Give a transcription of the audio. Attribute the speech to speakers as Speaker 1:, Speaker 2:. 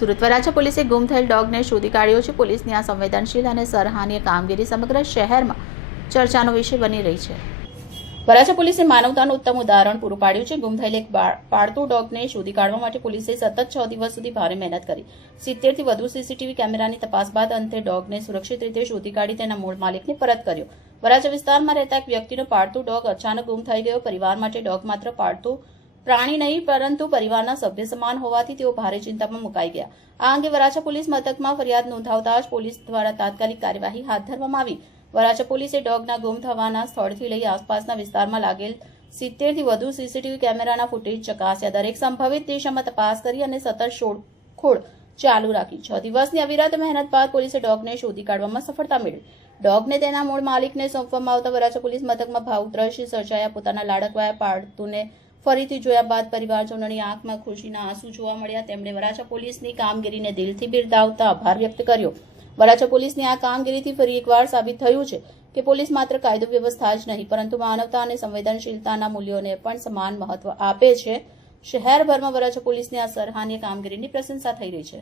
Speaker 1: સુરત વરાછા પોલીસે ગુમ થયેલ ડોગને શોધી કાઢ્યો છે. પોલીસની આ સંવેદનશીલ અને સરાહનીય કામગીરી સમગ્ર શહેરમાં ચર્ચાનો વિષય બની રહી છે. વરાછા પોલીસે માનવતાનું ઉત્તમ ઉદાહરણ પૂરું પાડ્યું છે. ગુમ થયેલ એક પાળતુ ડોગને શોધી કાઢવા માટે પોલીસે સતત છ દિવસ સુધી ભારે મહેનત કરી. સિત્તેરથી વધુ સીસીટીવી કેમેરાની તપાસ બાદ અંતે ડોગને સુરક્ષિત રીતે શોધી કાઢી તેના મૂળ માલિકને પરત કર્યો. વરાછા વિસ્તારમાં રહેતા એક વ્યક્તિનો પાળતુ ડોગ અચાનક ગુમ થઈ ગયો. પરિવાર માટે ડોગ માત્ર પાળતું પ્રાણી નહીં, પરંતુ પરિવારના સભ્ય સમાન હોવાથી તેઓ ભારે ચિંતામાં મુકાઈ ગયા. આ અંગે વરાછા પોલીસ મથકમાં ફરિયાદ નોંધાવતા જ પોલીસ દ્વારા તાત્કાલિક કાર્યવાહી હાથ ધરવામાં આવી. વરાછા પોલીસે ડોગના ગુમ થવાના સ્થળથી લઈ આસપાસના વિસ્તારમાં લાગેલ સિત્તેરથી વધુ સીસીટીવી કેમેરાના ફૂટેજ ચકાસ્યા. દરેક સંભવિત દિશામાં તપાસ કરી અને સતત શોધખોળ ચાલુ રાખી. છ દિવસની અવિરત મહેનત બાદ પોલીસે ડોગને શોધી કાઢવામાં સફળતા મેળવી. ડોગને તેના મૂળ માલિકને સોંપવામાં આવતા વરાછા પોલીસ મથકમાં ભાવુક દ્રશ્ય સર્જાયા પોતાના લાડકવાયા પાળતુને ફરીથી જોયા બાદ પરિવારજનોની આંખમાં ખુશીના આંસુ જોવા મળ્યા. તેમણે વરાછા પોલીસની કામગીરીને દિલથી બિરદાવતા આભાર વ્યક્ત કર્યો. વરાછા પોલીસની આ કામગીરીથી ફરી એકવાર સાબિત થયું છે કે પોલીસ માત્ર કાયદો વ્યવસ્થા જ નહીં, પરંતુ માનવતા અને સંવેદનશીલતાના મૂલ્યોને પણ સમાન મહત્વ આપે છે. શહેરભરમાં વરાછા પોલીસની આ સરાહનીય કામગીરીની પ્રશંસા થઈ રહી છે.